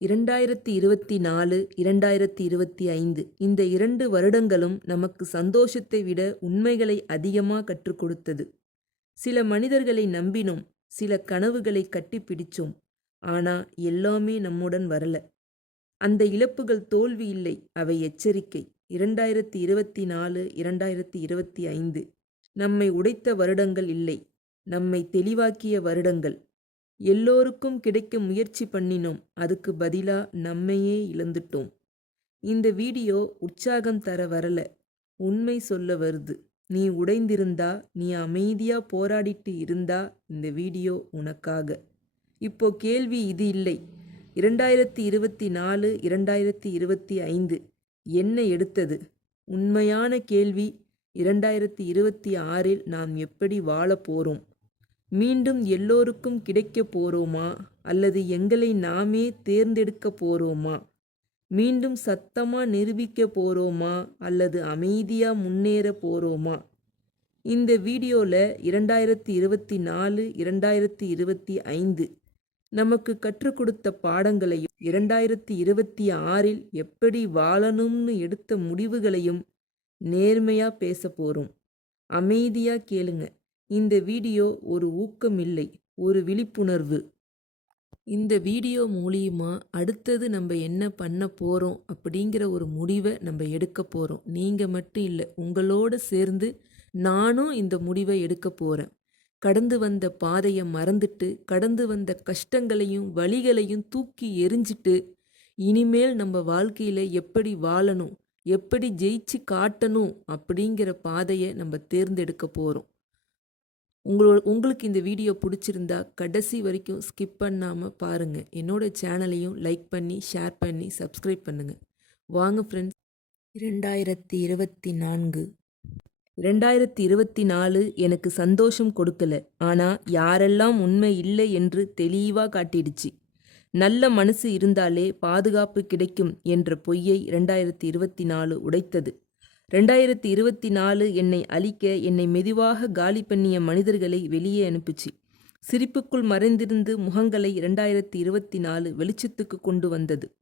இரண்டாயிரத்தி இருபத்தி நாலு இரண்டாயிரத்தி இருபத்தி ஐந்து. இந்த இரண்டு வருடங்களும் நமக்கு சந்தோஷத்தை விட உண்மைகளை அதிகமாக கற்றுக் கொடுத்தது. சில மனிதர்களை நம்பினோம் சில கனவுகளை கட்டிப்பிடிச்சோம் ஆனா எல்லாமே நம்முடன் வரல. அந்த இழப்புகள் தோல்வி இல்லை அவை எச்சரிக்கை. இரண்டாயிரத்தி இருபத்தி நாலு இரண்டாயிரத்தி இருபத்தி ஐந்து. நம்மை உடைத்த வருடங்கள் இல்லை நம்மை தெளிவாக்கிய வருடங்கள். எல்லோருக்கும் கிடைக்க முயற்சி பண்ணினோம். அதுக்கு பதிலா நம்மையே இழந்துட்டோம். இந்த வீடியோ உற்சாகம் தர வரல. உண்மை சொல்ல வருது. நீ உடைந்திருந்தா நீ அமைதியா போராடிட்டு இருந்தா இந்த வீடியோ உனக்காக. இப்போ கேள்வி இது இல்லை. இரண்டாயிரத்தி இருபத்தி நாலு இரண்டாயிரத்தி இருபத்தி ஐந்து என்ன எடுத்தது? உண்மையான கேள்வி இரண்டாயிரத்தி இருபத்தி ஆறில் நாம் எப்படி வாழப் போறோம்? மீண்டும் எல்லோருக்கும் கிடைக்கப் போறோமா? அல்லது எங்களை நாமே தேர்ந்தெடுக்க போறோமா? மீண்டும் சத்தமா நிரூபிக்க போறோமா? அல்லது அமைதியா முன்னேற போறோமா? இந்த வீடியோவில் இரண்டாயிரத்தி இருபத்தி நாலு இரண்டாயிரத்தி இருபத்தி ஐந்து நமக்கு கற்றுக் கொடுத்த பாடங்களையும் இரண்டாயிரத்தி இருபத்தி ஆறில் எப்படி வாழணும்னு எடுத்த முடிவுகளையும் நேர்மையாக பேச போகிறோம் அமைதியாக கேளுங்க. இந்த வீடியோ ஒரு ஊக்கம் இல்லை ஒரு விழிப்புணர்வு. இந்த வீடியோ மூலியமா அடுத்தது நம்ம என்ன பண்ண போகிறோம் அப்படிங்கிற ஒரு முடிவை நம்ம எடுக்க போகிறோம் நீங்கள் மட்டும் இல்லை உங்களோட சேர்ந்து நானும் இந்த முடிவை எடுக்க போகிறேன் கடந்து வந்த பாதையை மறந்துட்டு கடந்து வந்த கஷ்டங்களையும் வழிகளையும் தூக்கி எரிஞ்சிட்டு இனிமேல் நம்ம வாழ்க்கையில் எப்படி வாழணும் எப்படி ஜெயிச்சு காட்டணும் அப்படிங்கிற பாதையை நம்ம தேர்ந்தெடுக்க போகிறோம் உங்களோட உங்களுக்கு இந்த வீடியோ பிடிச்சிருந்தா கடைசி வரைக்கும் ஸ்கிப் பண்ணாமல் பாருங்கள் என்னோடய சேனலையும் லைக் பண்ணி ஷேர் பண்ணி சப்ஸ்கிரைப் பண்ணுங்கள் வாங்க ஃப்ரெண்ட்ஸ் இரண்டாயிரத்தி இருபத்தி நான்கு. இரண்டாயிரத்தி இருபத்தி நாலு எனக்கு சந்தோஷம் கொடுக்கல. ஆனால் யாரெல்லாம் உண்மை இல்லை என்று தெளிவாக காட்டிடுச்சு. நல்ல மனசு இருந்தாலே பாதுகாப்பு கிடைக்கும் என்ற பொய்யை இரண்டாயிரத்தி இருபத்தி நாலு உடைத்தது. ரெண்டாயிரத்தி இருபத்தி நாலு என்னை அழிக்க என்னை மெதுவாக காலி பண்ணிய மனிதர்களை வெளியே அனுப்பிச்சு. சிரிப்புக்குள் மறைந்திருந்து முகங்களை இரண்டாயிரத்தி இருபத்தி நாலு வெளிச்சத்துக்கு கொண்டு வந்தது.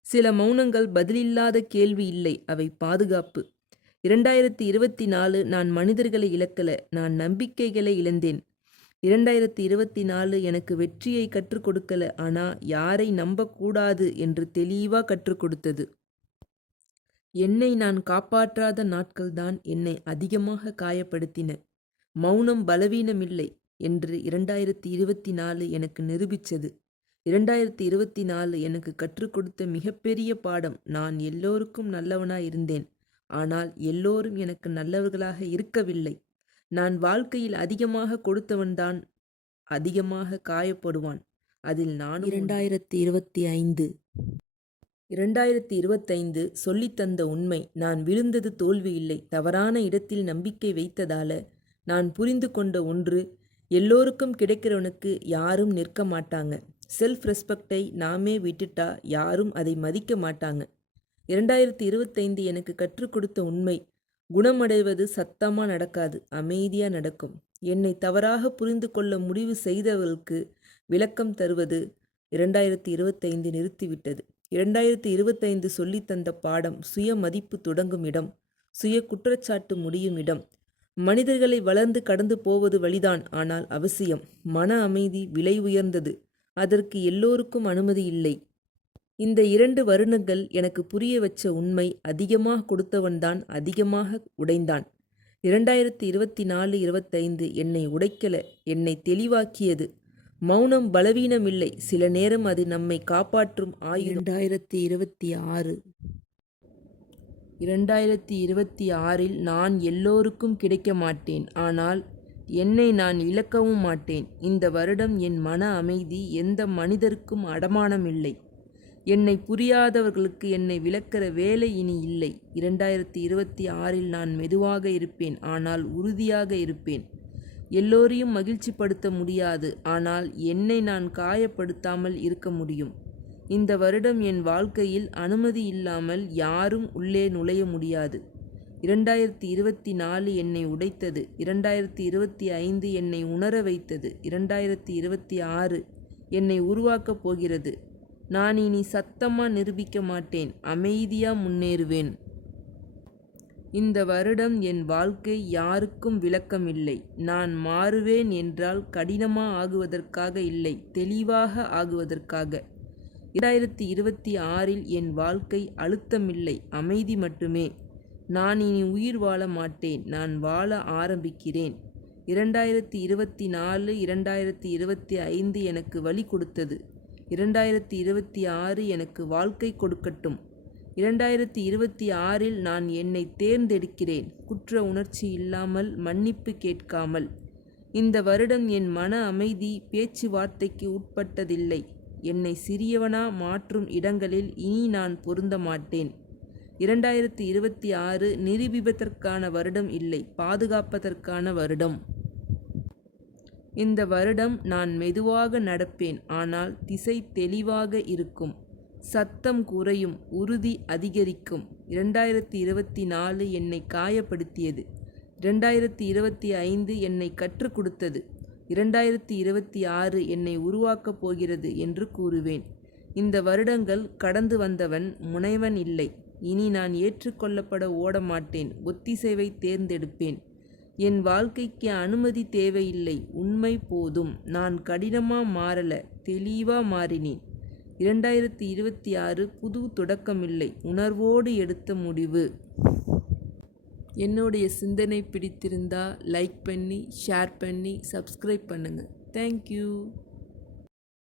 சில மௌனங்கள் பதிலில்லாத கேள்வி இல்லை அவை பாதுகாப்பு. இரண்டாயிரத்தி இருபத்தி நாலு நான் மனிதர்களை இழக்கல நான் நம்பிக்கைகளை இழந்தேன். இரண்டாயிரத்தி இருபத்தி நாலு எனக்கு வெற்றியை கற்றுக் கொடுக்கல ஆனா யாரை நம்பக்கூடாது என்று தெளிவாக கற்றுக் கொடுத்தது. என்னை நான் காப்பாற்றாத நாட்கள்தான் என்னை அதிகமாக காயப்படுத்தின. மௌனம் பலவீனமில்லை என்று இரண்டாயிரத்தி இருபத்தி நாலு எனக்கு நிரூபித்தது. இரண்டாயிரத்தி இருபத்தி நாலு எனக்கு கற்றுக் கொடுத்த மிகப்பெரிய பாடம் நான் எல்லோருக்கும் நல்லவனாய் இருந்தேன் ஆனால் எல்லோரும் எனக்கு நல்லவர்களாக இருக்கவில்லை. நான் வாழ்க்கையில் அதிகமாக கொடுத்தவன்தான் அதிகமாக காயப்படுவான். அதில் நான் இரண்டாயிரத்தி இருபத்தி ஐந்து. இரண்டாயிரத்தி இருபத்தைந்து சொல்லித்தந்த உண்மை நான் விழுந்தது தோல்வி இல்லை தவறான இடத்தில் நம்பிக்கை வைத்ததால நான் புரிந்து கொண்ட ஒன்று எல்லோருக்கும் கிடைக்கிறவனுக்கு யாரும் நிற்க மாட்டாங்க. செல்ஃப் ரெஸ்பெக்டை நாமே விட்டுட்டா யாரும் அதை மதிக்க மாட்டாங்க. இரண்டாயிரத்தி இருபத்தைந்து எனக்கு கற்றுக் கொடுத்த உண்மை குணமடைவது சத்தமாக நடக்காது அமைதியாக நடக்கும். என்னை தவறாக புரிந்து கொள்ள முடிவு செய்தவர்களுக்கு விளக்கம் தருவது இரண்டாயிரத்தி இருபத்தைந்து நிறுத்திவிட்டது. இரண்டாயிரத்தி இருபத்தைந்து சொல்லித்தந்த பாடம் சுய மதிப்பு தொடங்கும் இடம் சுய குற்றச்சாட்டு முடியும் இடம். மனிதர்களை வளர்ந்து கடந்து போவது வழிதான் ஆனால் அவசியம். மன அமைதி விலை உயர்ந்தது. அதற்கு எல்லோருக்கும் அனுமதி இல்லை. இந்த இரண்டு வருணங்கள் எனக்கு புரிய வச்ச உண்மை அதிகமாக கொடுத்தவன்தான் அதிகமாக உடைந்தான். இரண்டாயிரத்தி இருபத்தி நாலு இருபத்தைந்து என்னை உடைக்கல என்னை தெளிவாக்கியது. மௌனம் பலவீனமில்லை. சில நேரம் அது நம்மை காப்பாற்றும் ஆயுதம். இரண்டாயிரத்தி இருபத்தி ஆறு. இரண்டாயிரத்தி இருபத்தி ஆறில் நான் எல்லோருக்கும் கிடைக்க மாட்டேன். ஆனால் என்னை நான் இழக்கவும் மாட்டேன். இந்த வருடம் என் மன அமைதி எந்த மனிதருக்கும் அடமானமில்லை. என்னை புரியாதவர்களுக்கு என்னை விளக்கிற வேலை இனி இல்லை. இரண்டாயிரத்தி இருபத்தி ஆறில் நான் மெதுவாக இருப்பேன். ஆனால் உறுதியாக இருப்பேன். எல்லோரையும் மகிழ்ச்சிப்படுத்த முடியாது. ஆனால் என்னை நான் காயப்படுத்தாமல் இருக்க முடியும். இந்த வருடம் என் வாழ்க்கையில் அனுமதி இல்லாமல் யாரும் உள்ளே நுழைய முடியாது. இரண்டாயிரத்தி இருபத்தி நாலு என்னை உடைத்தது. இரண்டாயிரத்தி இருபத்தி ஐந்து என்னை உணர வைத்தது. இரண்டாயிரத்தி இருபத்தி ஆறு என்னை உருவாக்கப் போகிறது. நான் இனி சத்தமாக நிரூபிக்க மாட்டேன். அமைதியாக முன்னேறுவேன். இந்த வருடம் என் வாழ்க்கை யாருக்கும் விளக்கமில்லை. நான் மாறுவேன் என்றால் கடினமா ஆகுவதற்காக இல்லை தெளிவாக ஆகுவதற்காக. இரண்டாயிரத்தி இருபத்தி ஆறில் என் வாழ்க்கை அழுத்தமில்லை அமைதி மட்டுமே. நான் இனி உயிர் வாழ மாட்டேன் நான் வாழ ஆரம்பிக்கிறேன். இரண்டாயிரத்தி இருபத்தி நாலு இரண்டாயிரத்தி இருபத்தி ஐந்து எனக்கு வழி கொடுத்தது. இரண்டாயிரத்தி இருபத்தி ஆறு எனக்கு வாழ்க்கை கொடுக்கட்டும். இரண்டாயிரத்தி இருபத்தி ஆறில் நான் என்னை தேர்ந்தெடுக்கிறேன். குற்ற உணர்ச்சி இல்லாமல் மன்னிப்பு கேட்காமல். இந்த வருடம் என் மன அமைதி பேச்சுவார்த்தைக்கு உட்பட்டதில்லை. என்னை சிறியவனா மாற்றும் இடங்களில் இனி நான் பொருந்த மாட்டேன். இரண்டாயிரத்தி இருபத்தி ஆறு நிரூபிப்பதற்கான வருடம் இல்லை பாதுகாப்பதற்கான வருடம். இந்த வருடம் நான் மெதுவாக நடப்பேன் ஆனால் திசை தெளிவாக இருக்கும். சத்தம் குறையும் உறுதி அதிகரிக்கும். இரண்டாயிரத்தி இருபத்தி நாலு என்னை காயப்படுத்தியது. இரண்டாயிரத்தி இருபத்தி ஐந்து என்னை கற்றுக் கொடுத்தது. இரண்டாயிரத்தி இருபத்தி ஆறு என்னை உருவாக்கப் போகிறது என்று கூறுவேன். இந்த வருடங்கள் கடந்து வந்தவன் முனைவன் இல்லை. இனி நான் ஏற்றுக்கொள்ளப்பட ஓட மாட்டேன் ஒத்திசைவை தேர்ந்தெடுப்பேன். என் வாழ்க்கைக்கு அனுமதி தேவையில்லை. உண்மை போதும். நான் கடினமாக மாறல. தெளிவாக மாறினேன். இரண்டாயிரத்தி இருபத்தி ஆறு புது தொடக்கமில்லை. உணர்வோடு எடுத்த முடிவு. என்னுடைய சிந்தனை பிடித்திருந்தா லைக் பண்ணி ஷேர் பண்ணி சப்ஸ்கிரைப் பண்ணுங்கள் தேங்க்யூ